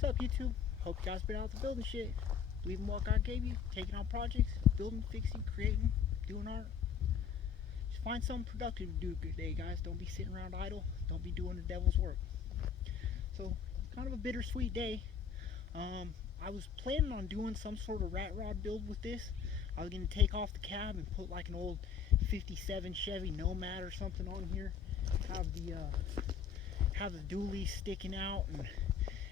What's up, YouTube? Hope you guys been out to building shit. Believing what God gave you, taking on projects, building, fixing, creating, doing art. Just find something productive to do today, guys. Don't be sitting around idle. Don't be doing the devil's work. So, kind of a bittersweet day. I was planning on doing some sort of rat rod build with this. I was going to take off the cab and put like an old 57 Chevy Nomad or something on here. Have the dually sticking out and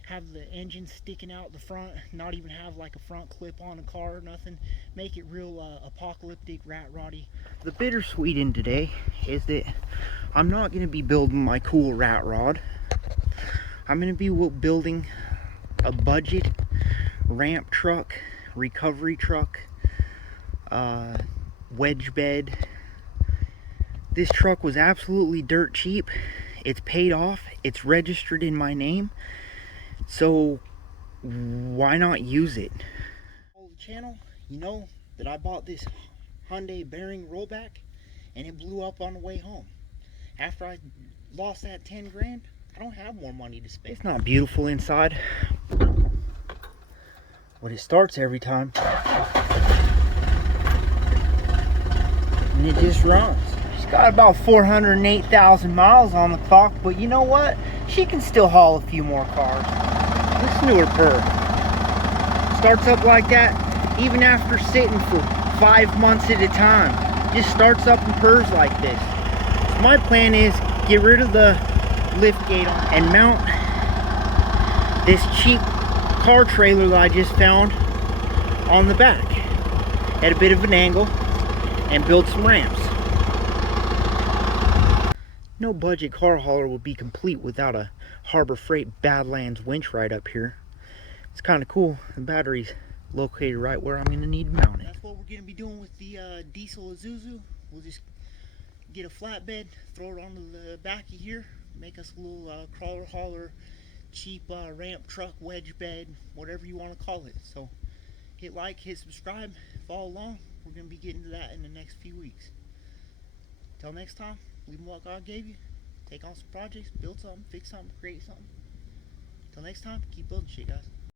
have the engine sticking out the front, not even have like a front clip on a car or nothing. Make it real apocalyptic, rat roddy. The bittersweet in today is that I'm not going to be building my cool rat rod. I'm going to be building a budget ramp truck, recovery truck, wedge bed. This truck was absolutely dirt cheap. It's paid off. It's registered in my name. So why not use it? Follow the channel, you know that I bought this Hyundai bearing rollback and it blew up on the way home. After I lost that 10 grand, I don't have more money to spend. It's not beautiful inside, but it starts every time and it just runs. She's got about 408,000 miles on the clock, but you know what? She can still haul a few more cars. Listen to her purr. Starts up like that even after sitting for 5 months at a time. Just starts up and purrs like this. So my plan is get rid of the lift gate and mount this cheap car trailer that I just found on the back at a bit of an angle and build some ramps. No budget car hauler would be complete without a Harbor Freight Badlands winch right up here. It's kind of cool. The battery's located right where I'm going to need to mount it. That's what we're going to be doing with the diesel ISUZU. We'll just get a flatbed, throw it onto the back of here, make us a little crawler hauler, cheap ramp truck, wedge bed, whatever you want to call it. So hit like, hit subscribe, follow along. We're going to be getting to that in the next few weeks. Till next time, believe in what God gave you. Take on some projects, build something, fix something, create something. Till next time, keep building shit, guys.